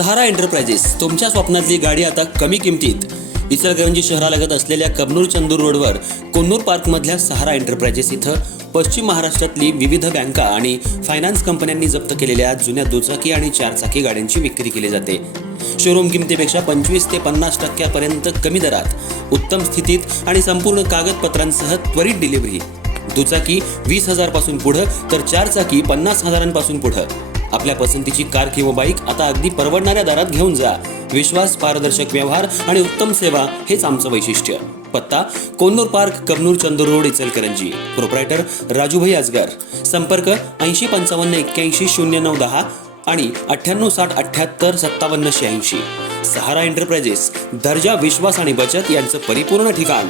सहारा enterprises तुमच्या स्वप्नातली गाडी आता कमी किमतीत. इचलकरंजी शहरालगत असलेल्या कबनूर चंदूर रोडवर कोन्नूर पार्कमधल्या सहारा एंटरप्राइजेस इथं पश्चिम महाराष्ट्रातली विविध बँका आणि फायनान्स कंपन्यांनी जप्त केलेल्या जुन्या दुचाकी आणि चारचाकी गाड्यांची विक्री केली जाते. शोरूम किमतीपेक्षा 25 ते 50% कमी दरात, उत्तम स्थितीत आणि संपूर्ण कागदपत्रांसह त्वरित डिलिव्हरी. दुचाकी 20,000 पासून पुढे तर चारचाकी 50,000 पासून पुढे. आपल्या पसंतीची कार किंवा बाईक आता अगदी परवडणाऱ्या दरात घेऊन जा. विश्वास, पारदर्शक व्यवहार आणि उत्तम सेवा हेच आमचं वैशिष्ट्य. पत्ता Konnur park, Kabnur Chandur road, Ichalkaranji. Proprietor Rajubhai Azgar. संपर्क 8055810910 आणि 9860785786. सहारा एंटरप्राइजेस, दर्जा, विश्वास आणि बचत यांचं परिपूर्ण ठिकाण.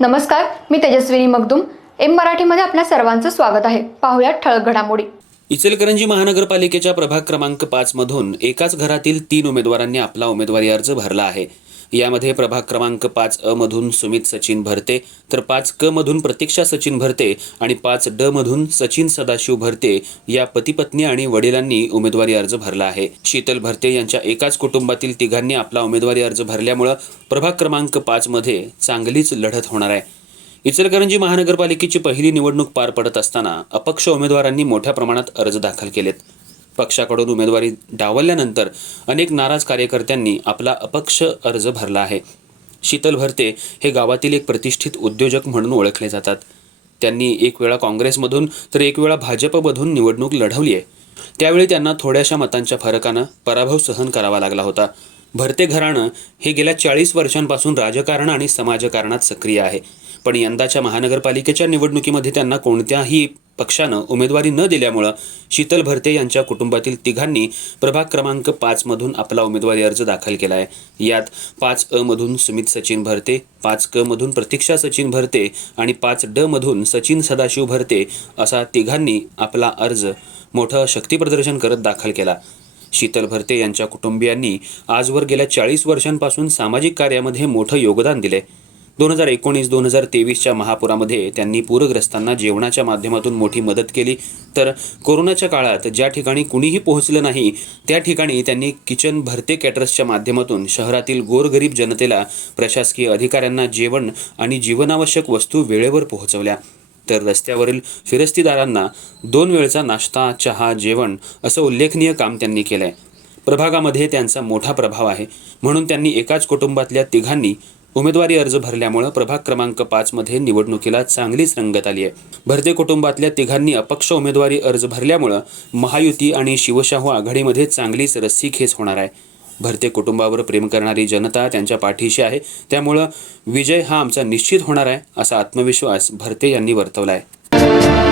नमस्कार, मी तेजस्विनी मगदूम. एम मराठीमध्ये आपल्या सर्वांचं स्वागत आहे. पाहूयात ठळक घडामोडी. इचलकरंजी महानगरपालिकेच्या प्रभाग क्रमांक 5 मधून एकाच घरातील 3 उमेदवारांनी आपला उमेदवारी अर्ज भरला आहे. यामध्ये प्रभाग क्रमांक 5 मधून सुमित सचिन भरते, तर 5 मधून प्रतीक्षा सचिन भरते आणि 5 मधून सचिन सदाशिव भरते या पती-पत्नी आणि वडिलांनी उमेदवारी अर्ज भरला आहे. शीतल भरते यांच्या एकाच कुटुंबातील तिघांनी आपला उमेदवारी अर्ज भरल्यामुळे प्रभाग क्रमांक 5 मध्ये चांगलीच लढत होणार आहे. इचलकरंजी महानगरपालिकेची पहिली निवडणूक पार पडत असताना अपक्ष उमेदवारांनी मोठ्या प्रमाणात अर्ज दाखल केलेत. पक्षाकडून उमेदवारी डावलल्यानंतर अनेक नाराज कार्यकर्त्यांनी आपला अपक्ष अर्ज भरला आहे. शीतल भरते हे गावातील एक प्रतिष्ठित उद्योजक म्हणून ओळखले जातात. त्यांनी एक वेळा काँग्रेसमधून तर एक वेळा भाजपमधून निवडणूक लढवली आहे. त्यावेळी त्यांना थोड्याशा मतांच्या फरकानं पराभव सहन करावा लागला होता. भरते घराणं हे गेल्या 40 वर्षांपासून राजकारण आणि समाजकारणात सक्रिय आहे. पण यंदाच्या महानगरपालिकेच्या निवडणुकीमध्ये त्यांना कोणत्याही पक्षानं उमेदवारी न दिल्यामुळं शीतल भरते यांच्या कुटुंबातील तिघांनी प्रभाग क्रमांक 5 मधून आपला उमेदवारी अर्ज दाखल केला आहे. यात 5 मधून सुमित सचिन भरते, 5 मधून प्रतीक्षा सचिन भरते आणि 5 मधून सचिन सदाशिव भरते असा तिघांनी आपला अर्ज मोठं शक्तीप्रदर्शन करत दाखल केला. शीतल भरते यांच्या कुटुंबियांनी आजवर गेल्या 40 वर्षांपासून सामाजिक कार्यामध्ये मोठं योगदान दिले. 2019-2023च्या महापुरामध्ये त्यांनी पूरग्रस्तांना जेवणाच्या माध्यमातून मोठी मदत केली, तर कोरोनाच्या काळात ज्या ठिकाणी कुणीही पोहोचलं नाही त्या ठिकाणी त्यांनी किचन भरते कॅटरर्सच्या माध्यमातून शहरातील गोरगरीब जनतेला, प्रशासकीय अधिकाऱ्यांना जेवण आणि जीवनावश्यक वस्तू वेळेवर पोहोचवल्या. तर रस्त्यावरील फिरस्तीदारांना 2 वेळचा नाश्ता, चहा, जेवण असं उल्लेखनीय काम त्यांनी केलंय. प्रभागामध्ये त्यांचा मोठा प्रभाव आहे, म्हणून त्यांनी एकाच कुटुंबातल्या तिघांनी उमेदवारी अर्ज भरल्यामुळे प्रभाग क्रमांक 5 मध्ये निवडणुकीला चांगलीच रंगत आली आहे. भरते कुटुंबातल्या तिघांनी अपक्ष उमेदवारी अर्ज भरल्यामुळे महायुती आणि शिवशाहू आघाडीमध्ये चांगलीच रस्सीखेच होणार आहे. भरते कुटुंबावर प्रेम करणारी जनता त्यांच्या पाठीशी आहे, त्यामुळं विजय हा आमचा निश्चित होणार आहे असा आत्मविश्वास भरते यांनी वर्तवला आहे.